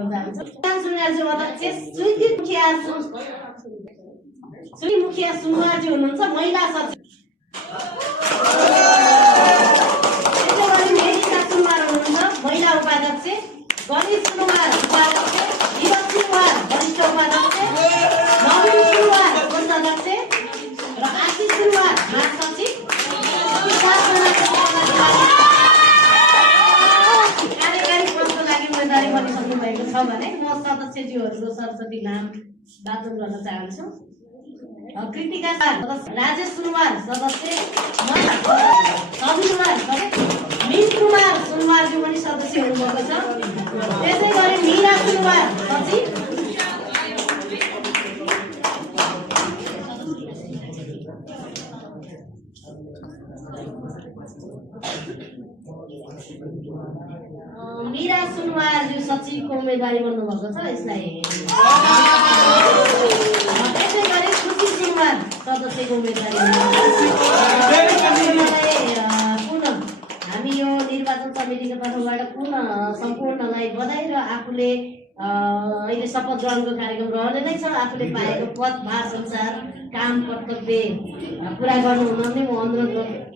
सुनवारजी अध्यक्ष सुई मुखिया सुनवारजी हुनुहुन्छ महिला सचिव सुनवार हुनुहुन्छ महिला उपाध्यक्ष गणेश सुनवार उपाध्यक्ष हिरक सुनवार वरिष्ठ उपाध्यक्ष नवीन सुनवार कोषाध्यक्ष र आशिष सुनवार महासचिव कार्यकारी पदको लागि उम्मेदवारी बनिसक्नु भएको छ भने म सदस्यज्यूहरूको सरस्वती नाम वाचन गर्न चाहन्छु। कृतिका राजेश सुनवार सदस्य मीन कुमार सुनवारज्यू पनि सदस्य हुनुभएको छ। त्यसै गरी मीरा सुनवार सचिव मीरा सुनवारज्यू सचिवको उम्मेदवारी बन्नुभएको छ। यसलाई त्यसै गरी खुसी सुनवार सदस्यको उम्मेदवारी पुनः हामी यो निर्वाचन समितिको तर्फबाट पुनः सम्पूर्णलाई बधाई र आफूले अहिले शपथ ग्रहणको कार्यक्रम रहने नै छ। आफूले पाएको पद भार अनुसार काम कर्तव्य पुरा गर्नु हुन नै म अनुरोध गर्छु।